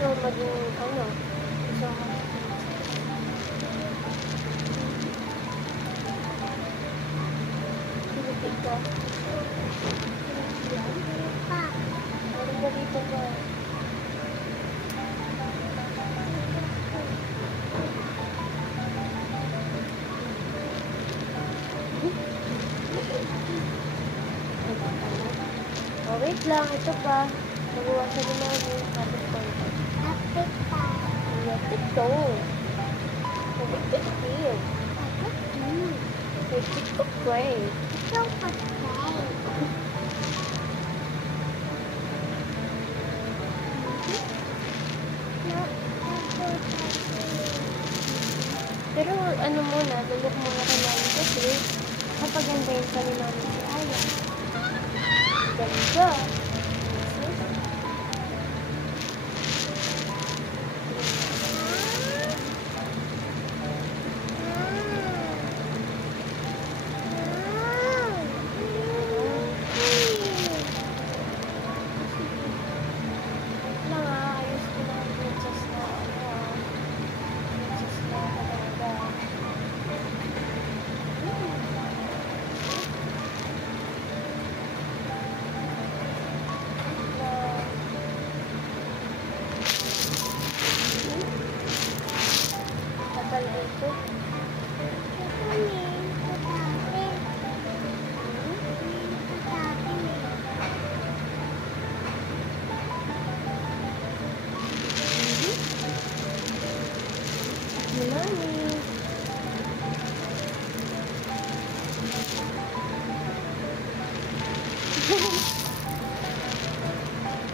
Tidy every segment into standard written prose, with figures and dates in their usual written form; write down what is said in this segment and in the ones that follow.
So, maging, ano, so, pilipig ka. Meron ba dito ba? Oh, wait lang. Ito pa. Magawa sa limano. Kapit ko ito. Kapit pa. Kapit ko. Kapit ko. Kapit ko. Pray. Ito patay. Pero ano muna, lulok muna ka namin kasi kapaganda yung kami namin si Aya. Ganda.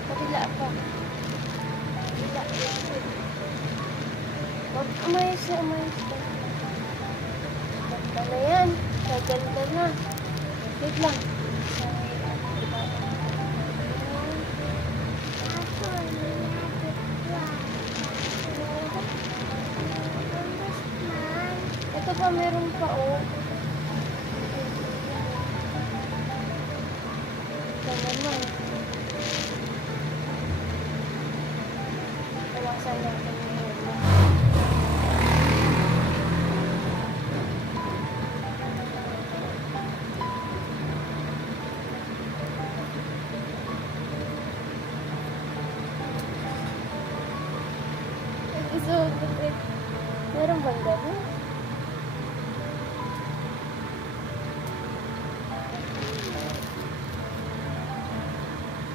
Kabila pa. Kabila. Huwag umayos na, umayos na. Ganda na yan. Ganda na. Wait lang. Ito pa, meron pa, oh. Ito naman. Tawasan natin yung so, meron bang gano'n?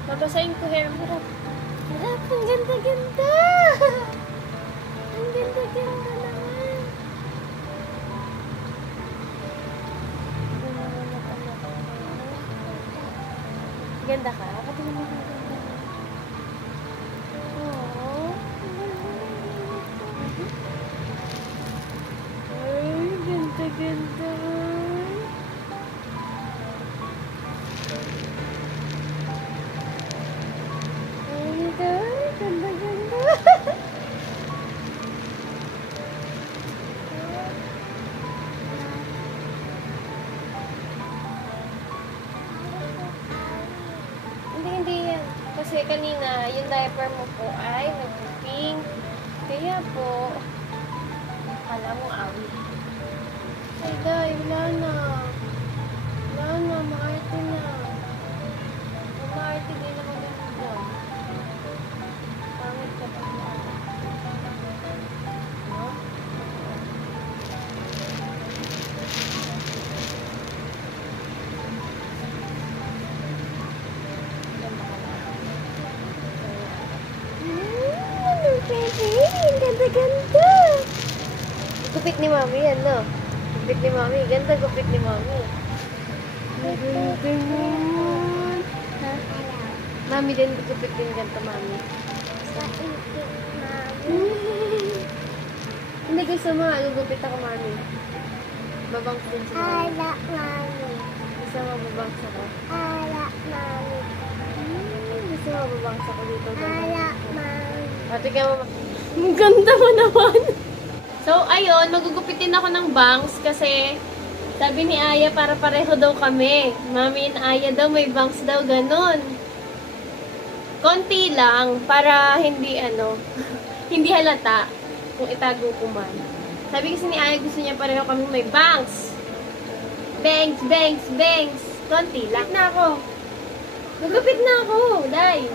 Babasahin ko hair mo. Harap, ang ganda-ganda! Ang ganda-ganda naman. Ganda ka? Pati naman ang ganda. Aww. Ay, ganda-ganda. Ganda-ganda. Hindi yan. Kasi kanina, yung diaper mo po ay nag-booking. Kaya po, akala mo awi. Ay, day, wala na. Wala na, maarte na. Maarte din naman yung mga. Pangit ka pa na. No? Ganda-ganda! Gupit ni Mami yan, no? Gupit ni Mami. Ganda gupit ni Mami. Ganda naman. Ha? Mami din, gupit din ganda, Mami. Sa ipit, Mami. Hindi gusto mo, gugupit ako, Mami. Babangs din si Mami. Ala, Mami. Gusto mo, babangs ako. Ala, Mami. Gusto mo, babangs ako dito. Ala, Mami. Ate ka, Mama. Ang ganda mo naman. So, ayun, magugupitin ako ng bangs kasi sabi ni Aya para pareho daw kami. Mami and Aya daw, may bangs daw, ganun. Konti lang, para hindi hindi halata kung itago ko man. Sabi kasi ni Aya, gusto niya pareho kami may bangs. Bangs, bangs, bangs. Konti lang. Na ako. Magupit na ako, day.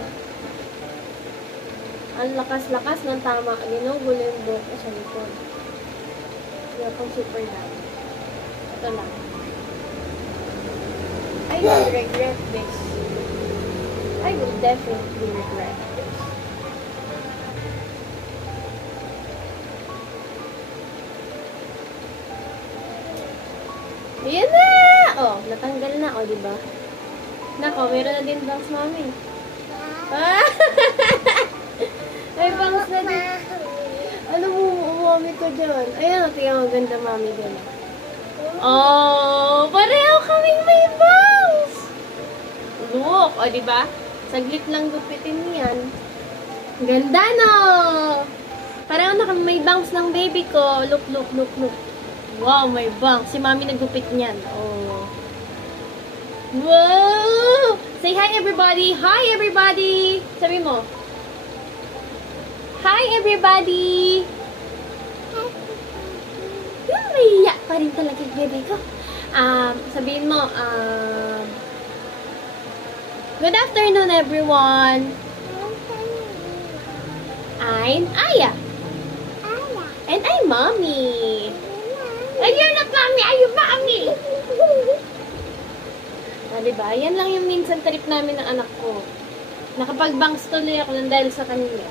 Ang lakas-lakas ng tama. Ginugulo yung buhok ko sa likod. Hindi akong super lang. Ito lang. I will regret this. I will definitely regret this. Ayan na! Oh, natanggal na. Oh, diba? Nako, meron na din bangs, mami. Ah! May bangs na din. Ano mo, umami ko dyan? Ayan, tingnan mo, ganda, mami, din. Oh, pareho kaming may bangs! Look, o, diba? Saglit lang gupitin yan. Ganda, no? Pareho na kami may bangs ng baby ko. Look, look, look, look. Wow, may bangs. Si mami nagupit niyan. Oh. Wow! Say hi, everybody! Hi, everybody! Sabi mo. Hi, everybody! Maiya pa rin talaga yung baby ko. Sabihin mo, good afternoon, everyone. I'm Aya. And I'm Mommy. And you're not Mommy, are you Mommy? Diba? Yan lang yung minsan trip namin ng anak ko. Nakapag-bangs tuloy ako ng dahil sa kanila.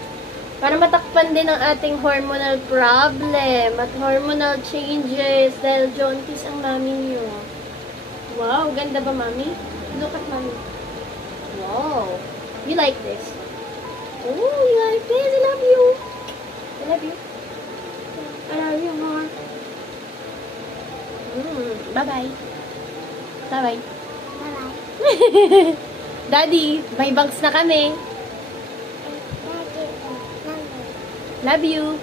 Para matakpan din ang ating hormonal problem at hormonal changes dahil jaundice ang mami niyo. Wow, ganda ba, Mami? Look at Mami. Wow. You like this? Oh, you like this? I love you. I love you. I love you more. Bye-bye. Bye-bye. Bye-bye. Daddy, may bangs na kami. Daddy, Love you.